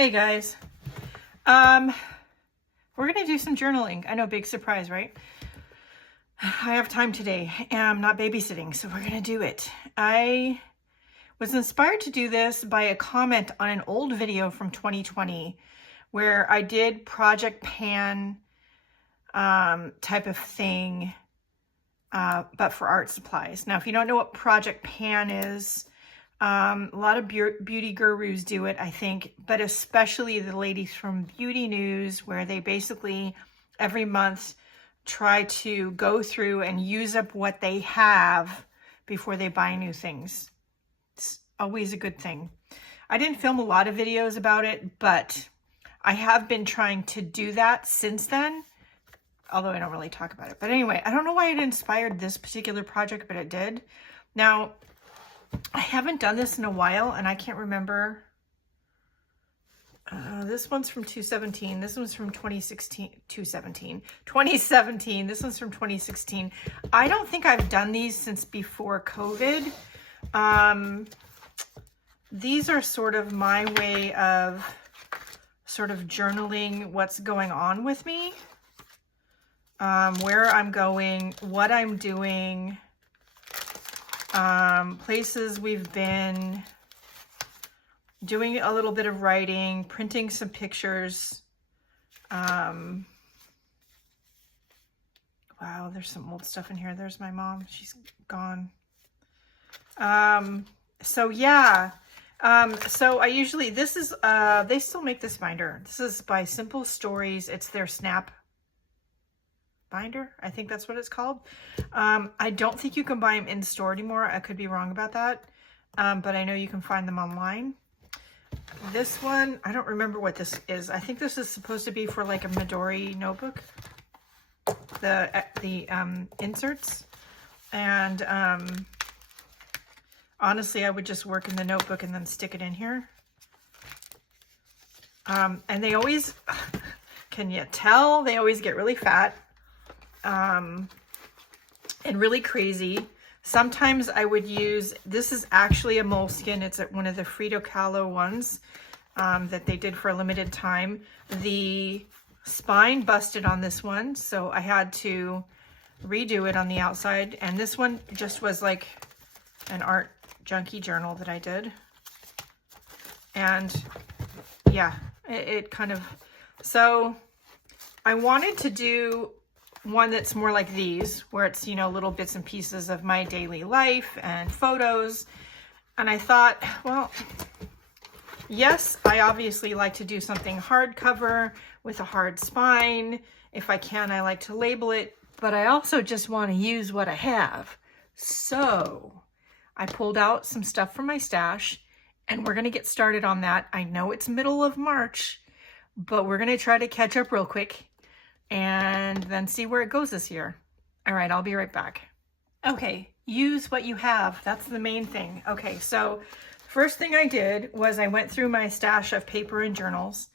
Hey guys, we're gonna do some journaling. I know, big surprise, right? I have time today and I'm not babysitting, so we're gonna do it. I was inspired to do this by a comment on an old video from 2020 where I did Project Pan type of thing, but for art supplies. Now, if you don't know what Project Pan is, a lot of beauty gurus do it, I think, but especially the ladies from Beauty News, where they basically every month try to go through and use up what they have before they buy new things. It's always a good thing. I didn't film a lot of videos about it, but I have been trying to do that since then, although I don't really talk about it. But anyway, I don't know why it inspired this particular project, but it did. Now, I haven't done this in a while, and I can't remember. This one's from 2017. This one's from 2016. 2017. This one's from 2016. I don't think I've done these since before COVID. These are sort of my way of sort of journaling what's going on with me, where I'm going, what I'm doing, places we've been, doing a little bit of writing, printing some pictures. Wow, there's some old stuff in here. There's my mom. She's gone. So yeah. So I usually, this is, they still make this binder. This is by Simple Stories. It's their Snap binder. I think that's what it's called. I don't think you can buy them in store anymore. I could be wrong about that. But I know you can find them online. This one, I don't remember what this is. I think this is supposed to be for like a Midori notebook. The inserts. And honestly, I would just work in the notebook and then stick it in here. And they always, can you tell? They always get really fat. And really crazy. Sometimes I would use, this is actually a moleskin. It's one of the Frida Kahlo ones that they did for a limited time. The spine busted on this one, so I had to redo it on the outside. And this one just was like an art junkie journal that I did. And yeah, it kind of, so I wanted to do one that's more like these, where it's, you know, little bits and pieces of my daily life and photos. And I thought, well, yes, I obviously like to do something hardcover with a hard spine. If I can, I like to label it, but I also just want to use what I have. So I pulled out some stuff from my stash, and we're going to get started on that. I know it's middle of March, but we're going to try to catch up real quick and then see where it goes this year. All right, I'll be right back. Okay, use what you have. That's the main thing. Okay, so first thing I did was I went through my stash of paper and journals.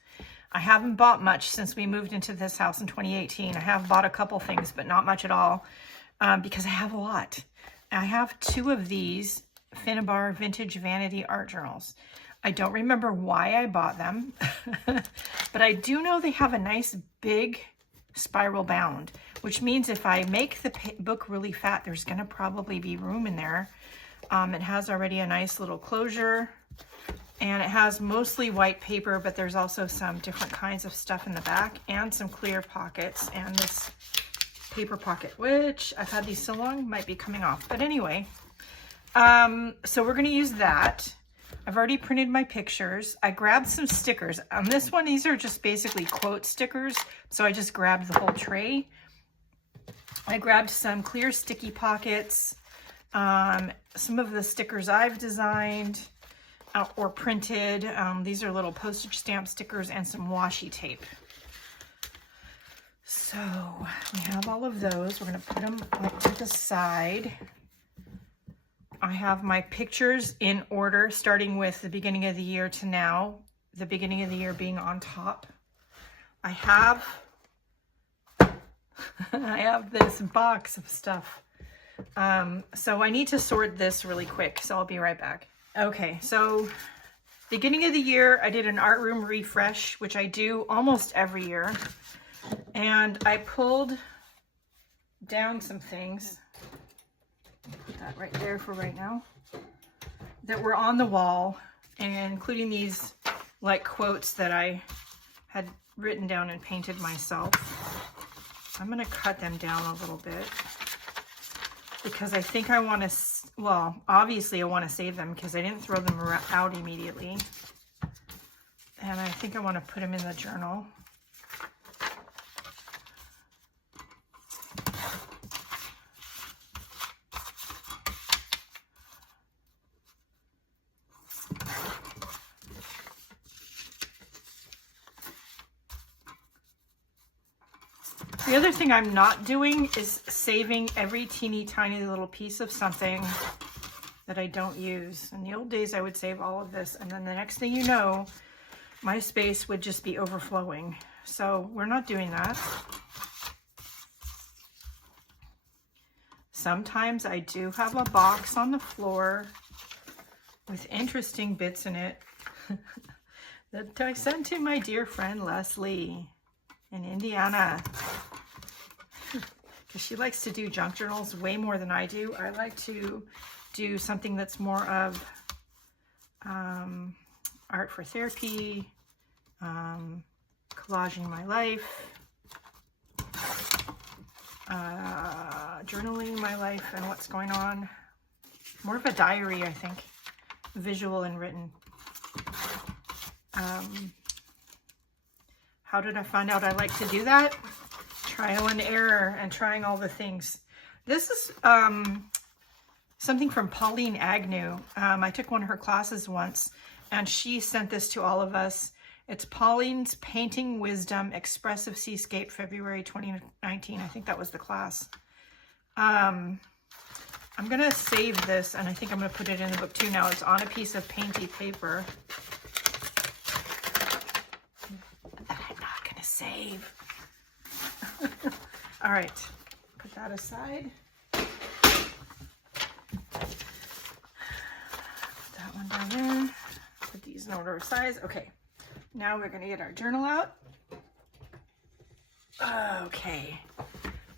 I haven't bought much since we moved into this house in 2018. I have bought a couple things, but not much at all, because I have a lot. I have 2 of these Finnabar Vintage Vanity Art Journals. I don't remember why I bought them, but I do know they have a nice big spiral bound, which means if I make the book really fat, there's going to probably be room in there. It has already a nice little closure, and it has mostly white paper, but there's also some different kinds of stuff in the back and some clear pockets and this paper pocket, which I've had these so long, might be coming off. But anyway, so we're going to use that. I've already printed my pictures. I grabbed some stickers. On this one, these are just basically quote stickers. So I just grabbed the whole tray. I grabbed some clear sticky pockets, some of the stickers I've designed or printed. These are little postage stamp stickers and some washi tape. So we have all of those. We're going to put them like to the side. I have my pictures in order, starting with the beginning of the year to now, the beginning of the year being on top. I have this box of stuff. So I need to sort this really quick, so I'll be right back. Okay, so beginning of the year, I did an art room refresh, which I do almost every year. And I pulled down some things, put that right there for right now, that were on the wall, and including these like quotes that I had written down and painted myself. I'm going to cut them down a little bit because I think I want to, well, obviously I want to save them because I didn't throw them out immediately. And I think I want to put them in the journal. The other thing I'm not doing is saving every teeny tiny little piece of something that I don't use. In the old days, I would save all of this, and then the next thing you know, my space would just be overflowing. So we're not doing that. Sometimes I do have a box on the floor with interesting bits in it that I sent to my dear friend Leslie in Indiana. Because she likes to do junk journals way more than I do. I like to do something that's more of art for therapy, collaging my life, journaling my life and what's going on. More of a diary, I think, visual and written. How did I find out I like to do that? Trial and error and trying all the things. This is something from Pauline Agnew. I took one of her classes once, and she sent this to all of us. It's Pauline's Painting Wisdom Expressive Seascape, February 2019. I think that was the class. I'm going to save this, and I think I'm going to put it in the book too now. It's on a piece of painty paper that I'm not going to save. All right, put that aside. Put that one down there. Put these in order of size. Okay, now we're gonna get our journal out. Okay,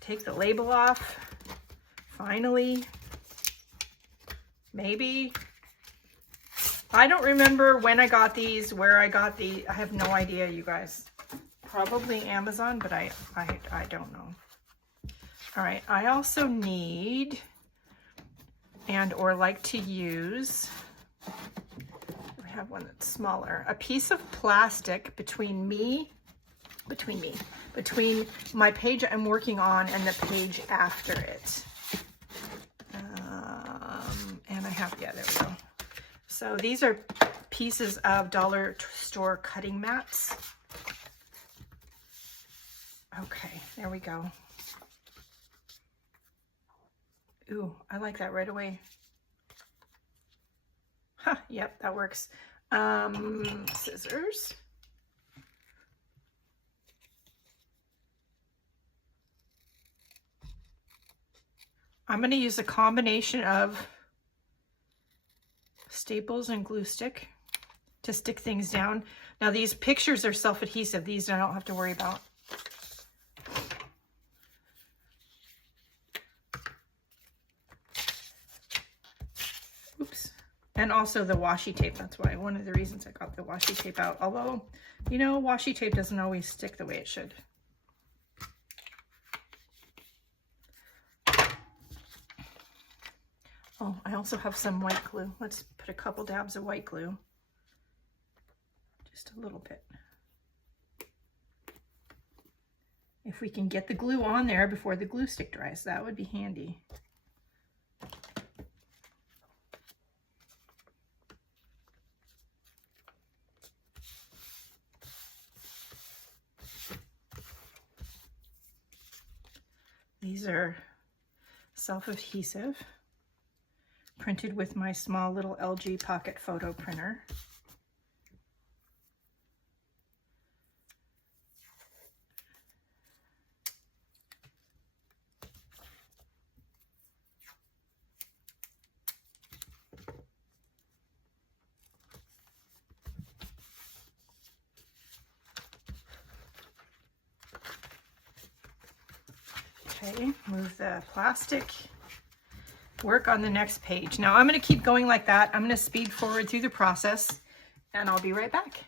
take the label off. Finally, maybe. I don't remember when I got these, where I got these. I have no idea, you guys. Probably Amazon, but I don't know. All right, I also need or like to use, I have one that's smaller, a piece of plastic between my page I'm working on and the page after it. And I have, yeah, there we go. So these are pieces of dollar store cutting mats. Okay, there we go. Ooh, I like that right away. Huh, yep, that works. Scissors. I'm going to use a combination of staples and glue stick to stick things down. Now these pictures are self-adhesive. These I don't have to worry about. Oops. And also the washi tape. That's why, one of the reasons I got the washi tape out. Although, you know, washi tape doesn't always stick the way it should. Oh, I also have some white glue. Let's put a couple dabs of white glue. Just a little bit. If we can get the glue on there before the glue stick dries, that would be handy. These are self-adhesive, printed with my small little LG Pocket Photo printer. Okay, move the plastic. Work on the next page. Now I'm going to keep going like that. I'm going to speed forward through the process, and I'll be right back.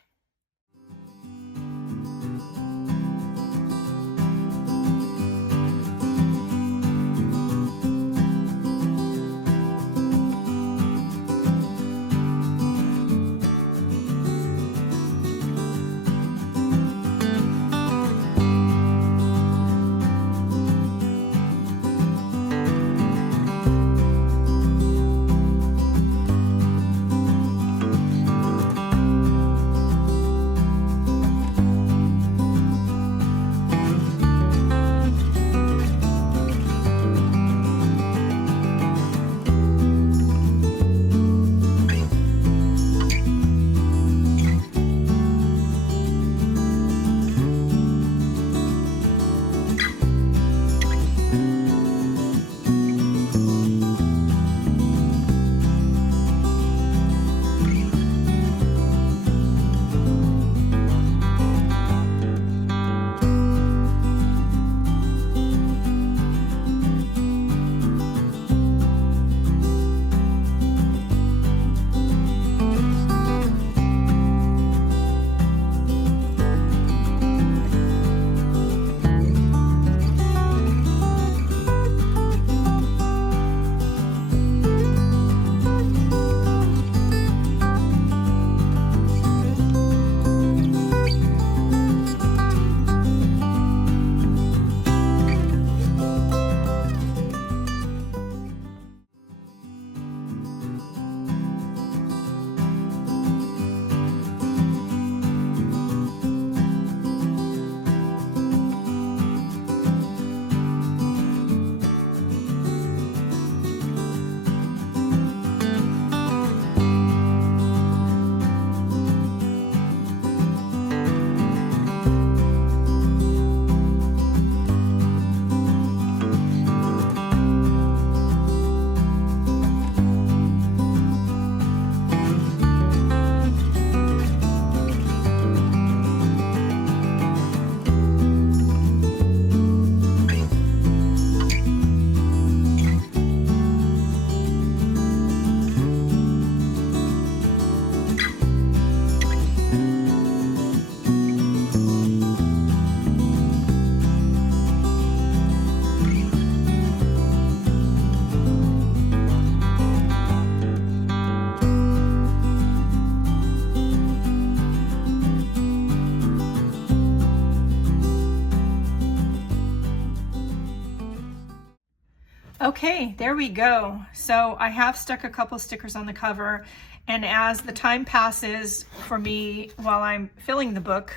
Okay, there we go. So I have stuck a couple stickers on the cover, and as the time passes for me while I'm filling the book,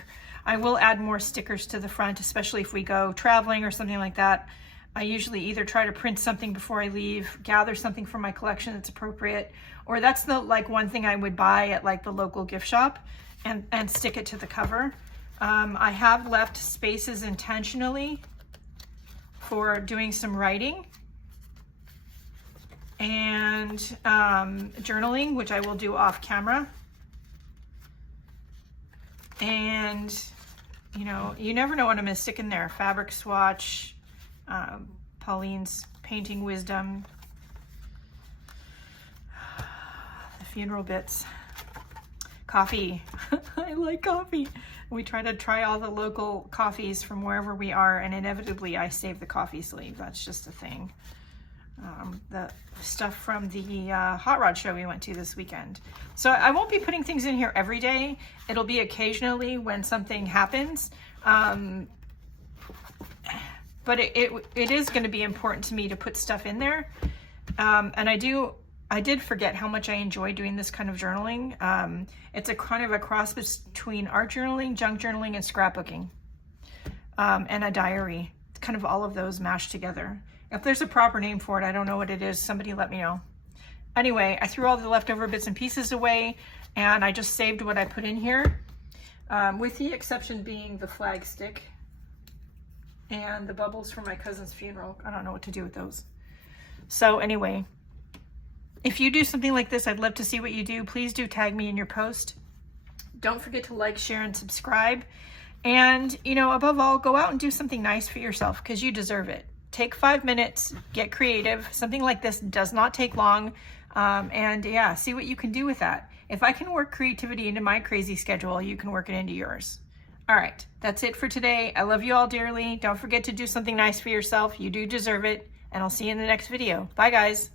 I will add more stickers to the front, especially if we go traveling or something like that. I usually either try to print something before I leave, gather something from my collection that's appropriate, or that's the one thing I would buy at the local gift shop and stick it to the cover. I have left spaces intentionally for doing some writing and journaling, which I will do off camera. And you never know what I'm gonna stick in there. Fabric swatch, Pauline's painting wisdom, the funeral bits, coffee. I like coffee. We try all the local coffees from wherever we are, and inevitably I save the coffee sleeve. That's just a thing. The stuff from the hot rod show we went to this weekend. So I won't be putting things in here every day. It'll be occasionally when something happens. But it is going to be important to me to put stuff in there. And I did forget how much I enjoy doing this kind of journaling. It's a kind of a cross between art journaling, junk journaling, and scrapbooking, and a diary. Kind of all of those mashed together. If there's a proper name for it, I don't know what it is. Somebody let me know. Anyway, I threw all the leftover bits and pieces away, and I just saved what I put in here, with the exception being the flag stick and the bubbles from my cousin's funeral. I don't know what to do with those. So anyway, if you do something like this, I'd love to see what you do. Please do tag me in your post. Don't forget to like, share, and subscribe. And, above all, go out and do something nice for yourself, because you deserve it. take 5 minutes, get creative. Something like this does not take long. And yeah, see what you can do with that. If I can work creativity into my crazy schedule, you can work it into yours. All right, that's it for today. I love you all dearly. Don't forget to do something nice for yourself. You do deserve it. And I'll see you in the next video. Bye, guys.